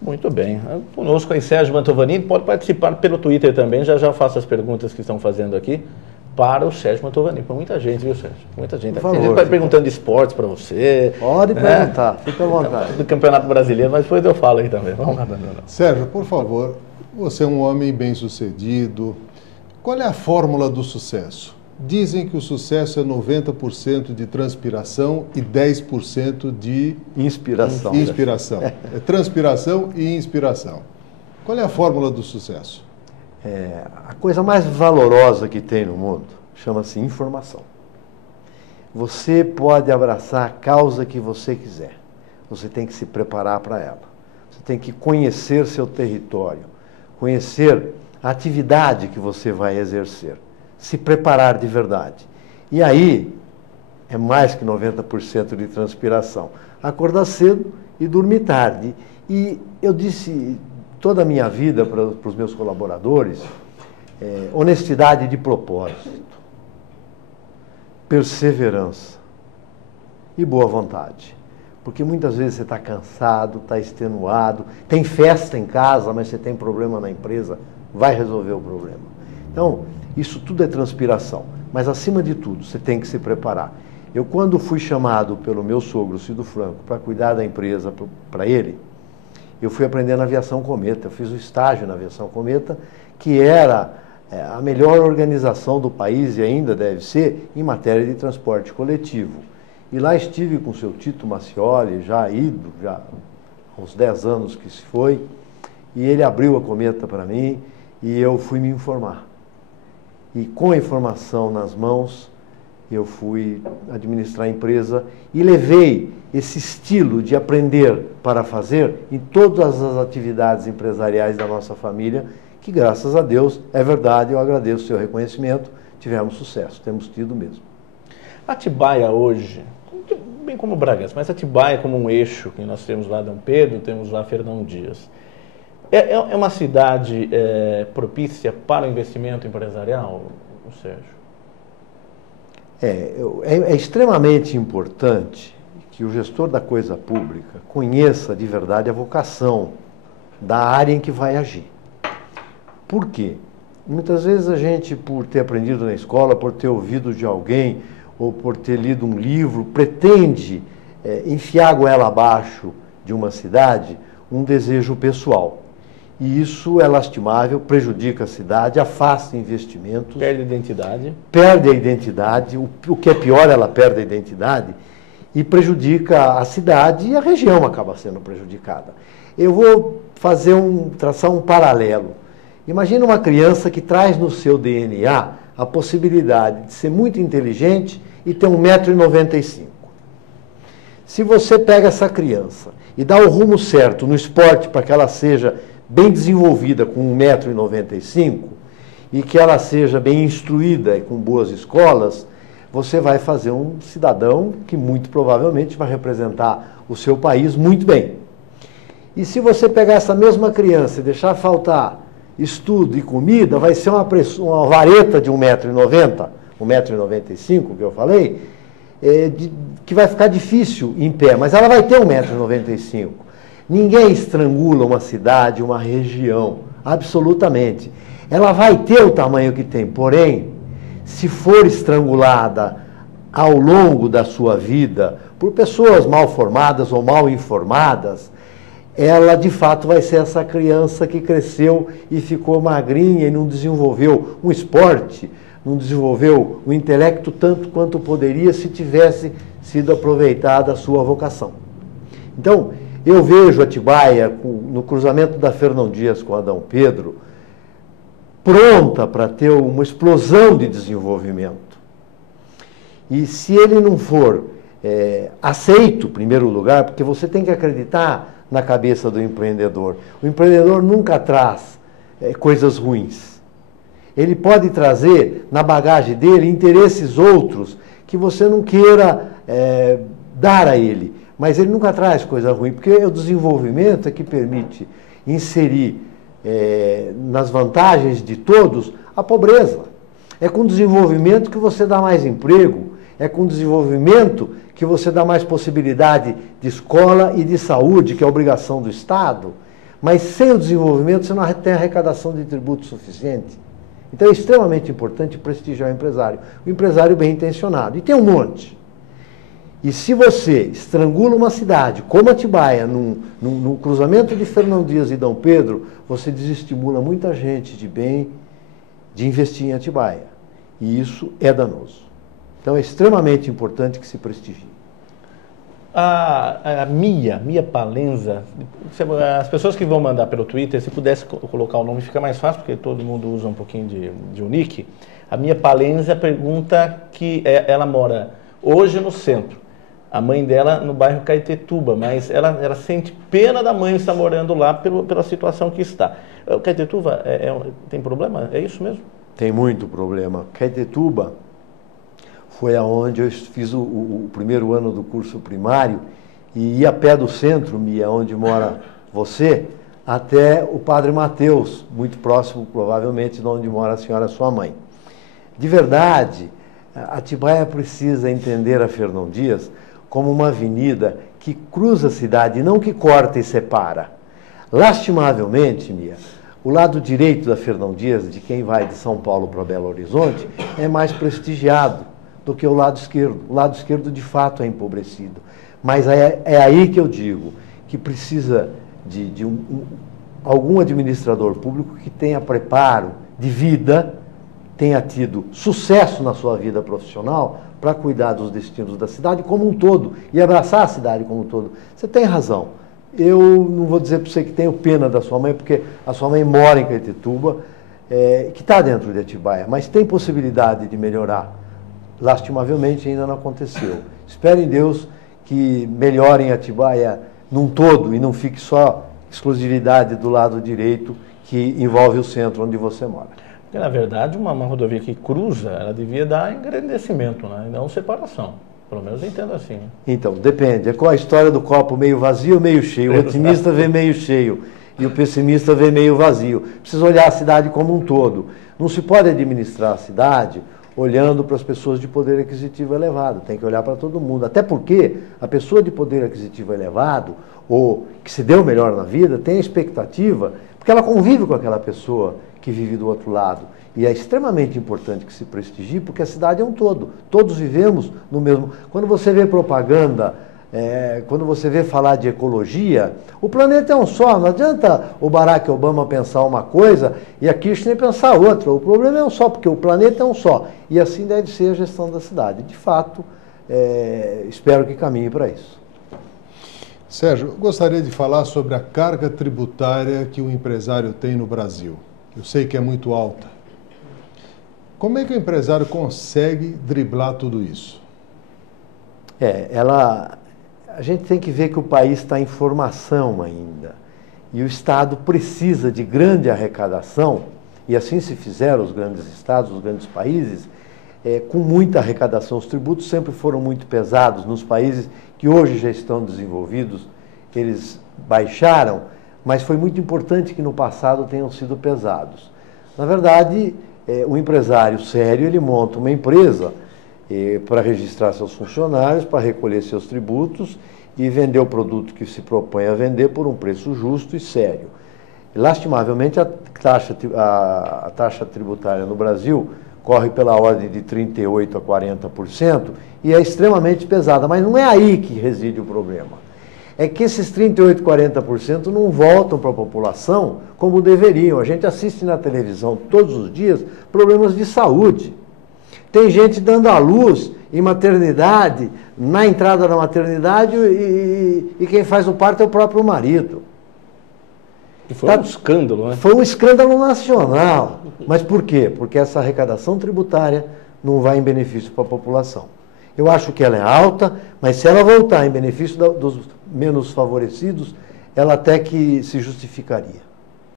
Muito bem. Conosco aí Sérgio Mantovani, pode participar pelo Twitter também, já faço as perguntas que estão fazendo aqui para o Sérgio Mantovani. Para muita gente, viu, Sérgio? Muita gente. Por Tem gente favor, perguntando de esportes para você. Pode perguntar, fica à vontade. Do Campeonato Brasileiro, mas depois eu falo aí também. Vamos lá, Danilo. Sérgio, por favor, você é um homem bem-sucedido. Qual é a fórmula do sucesso? Dizem que o sucesso é 90% de transpiração e 10% de Inspiração. É transpiração e inspiração. Qual é a fórmula do sucesso? A coisa mais valorosa que tem no mundo chama-se informação. Você pode abraçar a causa que você quiser. Você tem que se preparar para ela. Você tem que conhecer seu território, conhecer a atividade que você vai exercer, se preparar de verdade. E aí é mais que 90% de transpiração. Acordar cedo e dormir tarde. E eu disse toda a minha vida para os meus colaboradores, honestidade de propósito, perseverança e boa vontade. Porque muitas vezes você está cansado, está extenuado, tem festa em casa, mas você tem problema na empresa, vai resolver o problema. Então, isso tudo é transpiração. Mas, acima de tudo, você tem que se preparar. Eu, quando fui chamado pelo meu sogro, Cido Franco, para cuidar da empresa para ele, eu fui aprender na Aviação Cometa. Eu fiz o estágio na Aviação Cometa, que era a melhor organização do país e ainda deve ser em matéria de transporte coletivo. E lá estive com o seu Tito Macioli, já ido, já há uns 10 anos que se foi, e ele abriu a Cometa para mim e eu fui me informar. E com a informação nas mãos, eu fui administrar a empresa e levei esse estilo de aprender para fazer em todas as atividades empresariais da nossa família, que graças a Deus, é verdade, eu agradeço o seu reconhecimento, tivemos sucesso, temos tido mesmo. Atibaia hoje, bem como Bragança, mas Atibaia como um eixo, que nós temos lá Dom Pedro, temos lá Fernão Dias. É uma cidade propícia para o investimento empresarial, Sérgio? É extremamente importante que o gestor da coisa pública conheça de verdade a vocação da área em que vai agir. Por quê? Muitas vezes a gente, por ter aprendido na escola, por ter ouvido de alguém, ou por ter lido um livro, pretende enfiar a goela abaixo de uma cidade um desejo pessoal. E isso é lastimável, prejudica a cidade, afasta investimentos. Perde a identidade. Perde a identidade, o que é pior, ela perde a identidade e prejudica a cidade e a região acaba sendo prejudicada. Eu vou traçar um paralelo. Imagina uma criança que traz no seu DNA a possibilidade de ser muito inteligente e ter 1,95 m. Se você pega essa criança e dá o rumo certo no esporte para que ela seja bem desenvolvida com 1,95 m e que ela seja bem instruída e com boas escolas, você vai fazer um cidadão que muito provavelmente vai representar o seu país muito bem. E se você pegar essa mesma criança e deixar faltar estudo e comida, vai ser uma vareta de 1,90 m, 1,95 m que eu falei, que vai ficar difícil em pé, mas ela vai ter 1,95 m. Ninguém estrangula uma cidade, uma região, absolutamente. Ela vai ter o tamanho que tem, porém, se for estrangulada ao longo da sua vida por pessoas mal formadas ou mal informadas, ela de fato vai ser essa criança que cresceu e ficou magrinha e não desenvolveu um esporte, não desenvolveu o intelecto tanto quanto poderia se tivesse sido aproveitada a sua vocação. Então, eu vejo Atibaia, no cruzamento da Fernão Dias com Adão Pedro, pronta para ter uma explosão de desenvolvimento. E se ele não for aceito, em primeiro lugar, porque você tem que acreditar na cabeça do empreendedor. O empreendedor nunca traz coisas ruins. Ele pode trazer na bagagem dele interesses outros que você não queira dar a ele. Mas ele nunca traz coisa ruim, porque o desenvolvimento é que permite inserir nas vantagens de todos a pobreza. É com desenvolvimento que você dá mais emprego, é com desenvolvimento que você dá mais possibilidade de escola e de saúde, que é a obrigação do Estado. Mas sem o desenvolvimento você não tem arrecadação de tributo suficiente. Então é extremamente importante prestigiar o empresário bem intencionado. E tem um monte. E se você estrangula uma cidade como Atibaia, num cruzamento de Fernão Dias e Dom Pedro, você desestimula muita gente de investir em Atibaia. E isso é danoso. Então é extremamente importante que se prestigie. A Mia Palenza, as pessoas que vão mandar pelo Twitter, se pudesse colocar o nome, fica mais fácil, porque todo mundo usa um pouquinho de um nick. A Mia Palenza pergunta que ela mora hoje no centro, a mãe dela no bairro Caetetuba, mas ela sente pena da mãe estar morando lá pela situação que está. O Caetetuba tem problema? É isso mesmo? Tem muito problema. Caetetuba foi aonde eu fiz o primeiro ano do curso primário e ia a pé do centro, Mia, onde mora você, até o Padre Mateus, muito próximo, provavelmente, de onde mora a senhora, sua mãe. De verdade, Atibaia precisa entender a Fernão Dias como uma avenida que cruza a cidade, não que corta e separa. Lastimavelmente, Mia, o lado direito da Fernão Dias, de quem vai de São Paulo para Belo Horizonte, é mais prestigiado do que o lado esquerdo. O lado esquerdo, de fato, é empobrecido. Mas é aí que eu digo que precisa de algum administrador público que tenha preparo de vida, tenha tido sucesso na sua vida profissional para cuidar dos destinos da cidade como um todo e abraçar a cidade como um todo. Você tem razão. Eu não vou dizer para você que tenho pena da sua mãe, porque a sua mãe mora em Caetetuba, que está dentro de Atibaia, mas tem possibilidade de melhorar. Lastimavelmente ainda não aconteceu. Espero em Deus que melhore em Atibaia num todo e não fique só exclusividade do lado direito que envolve o centro onde você mora. Porque, na verdade, uma rodovia que cruza, ela devia dar engrandecimento, né? E não separação. Pelo menos eu entendo assim. Né? Então, depende. É qual a história do copo meio vazio ou meio cheio? O otimista vê meio cheio e o pessimista vê meio vazio. Precisa olhar a cidade como um todo. Não se pode administrar a cidade olhando para as pessoas de poder aquisitivo elevado. Tem que olhar para todo mundo. Até porque a pessoa de poder aquisitivo elevado, ou que se deu melhor na vida, tem a expectativa, porque ela convive com aquela pessoa que vive do outro lado. E é extremamente importante que se prestigie, porque a cidade é um todo. Todos vivemos no mesmo... Quando você vê propaganda, quando você vê falar de ecologia, o planeta é um só. Não adianta o Barack Obama pensar uma coisa e a Kirchner pensar outra. O problema é um só, porque o planeta é um só. E assim deve ser a gestão da cidade. De fato, espero que caminhe para isso. Sérgio, eu gostaria de falar sobre a carga tributária que o empresário tem no Brasil. Eu sei que é muito alta. Como é que o empresário consegue driblar tudo isso? A gente tem que ver que o país está em formação ainda. E o Estado precisa de grande arrecadação, e assim se fizeram os grandes estados, os grandes países, com muita arrecadação. Os tributos sempre foram muito pesados. Nos países que hoje já estão desenvolvidos, eles baixaram, mas foi muito importante que no passado tenham sido pesados. Na verdade, o empresário sério, ele monta uma empresa para registrar seus funcionários, para recolher seus tributos e vender o produto que se propõe a vender por um preço justo e sério. Lastimavelmente, a taxa tributária no Brasil corre pela ordem de 38% a 40% e é extremamente pesada, mas não é aí que reside o problema. É que esses 38%, 40% não voltam para a população como deveriam. A gente assiste na televisão todos os dias problemas de saúde. Tem gente dando à luz em maternidade, na entrada da maternidade, e quem faz o parto é o próprio marido. E foi um escândalo, né? Foi um escândalo nacional. Mas por quê? Porque essa arrecadação tributária não vai em benefício para a população. Eu acho que ela é alta, mas se ela voltar em benefício dos menos favorecidos, ela até que se justificaria.